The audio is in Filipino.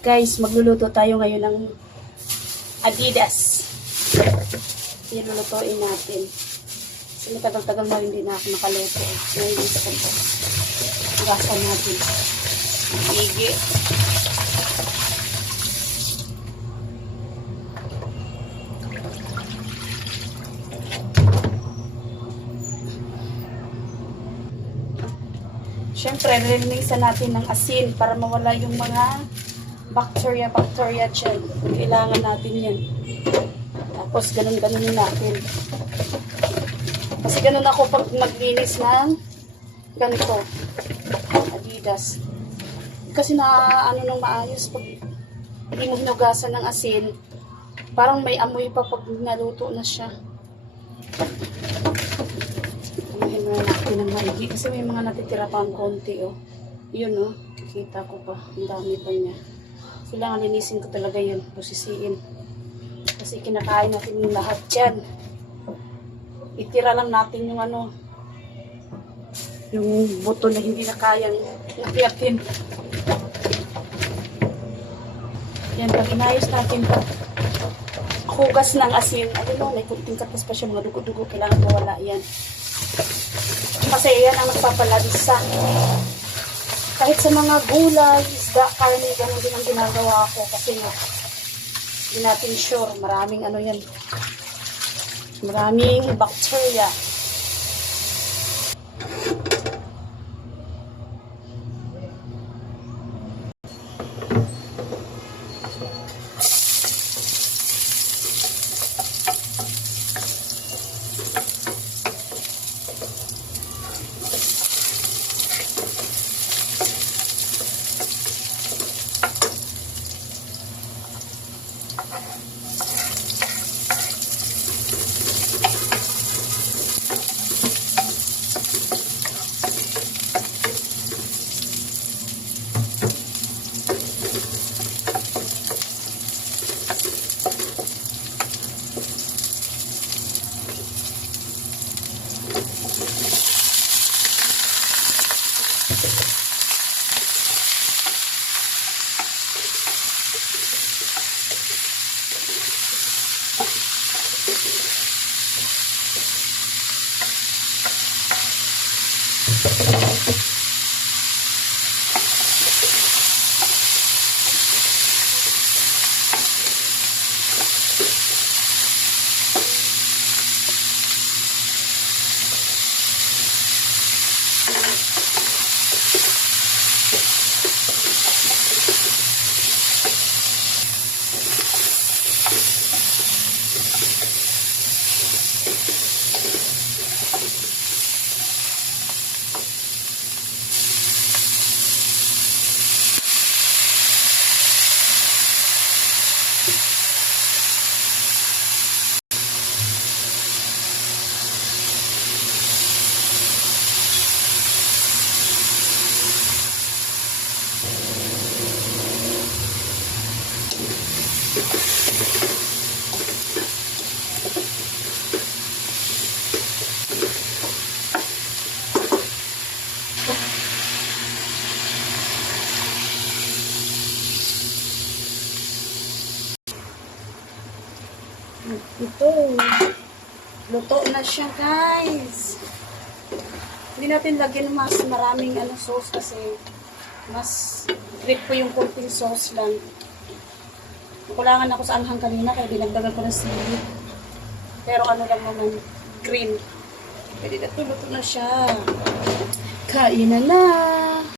Guys, magluluto tayo ngayon ng Adidas. Ilulutuin natin. Kasi matagal-tagal na hindi na ako nakaluto. Ngayon gusto ko. Gasan natin. Higi. Siyempre, rininisan natin ng asin para mawala yung mga bacteria dyan. Kailangan natin yan. Tapos, ganun-ganunin natin. Kasi ganun ako pag naglinis ng ganito. Adidas. Kasi ano nung maayos pag hindi mo hinugasan ng asin, parang may amoy pa pag naluto na siya. Tumahin na natin ng maigi. Kasi may mga natitira pa ang konti, oh. Yun, oh. Kikita ko pa. Ang dami pa niya. Kailangan linisin ko talaga yun. Pusisiin. Kasi kinakain natin yung lahat dyan. Itira lang natin yung yung buto na hindi na kayang napiatin. Yan, pag inayos natin pa hugas ng asin. May kunting katas pa siya, mga dugo-dugo. Kailangan mawala yan. Kasi yan ang nagpapalabisa. Kahit sa mga gulay, isda, karne, ganun din ang ginagawa ko. Kasi hindi natin sure. Maraming maraming bacteria. Ito. Luto na siya, guys. Hindi natin lagyan mas maraming sauce kasi mas grip po yung kunting sauce lang. Kulangan ako sa anghang kanina kaya dinagdagan ko ng sili. Pero lang naman, green. Pwede na ito, luto na siya. Kain na na!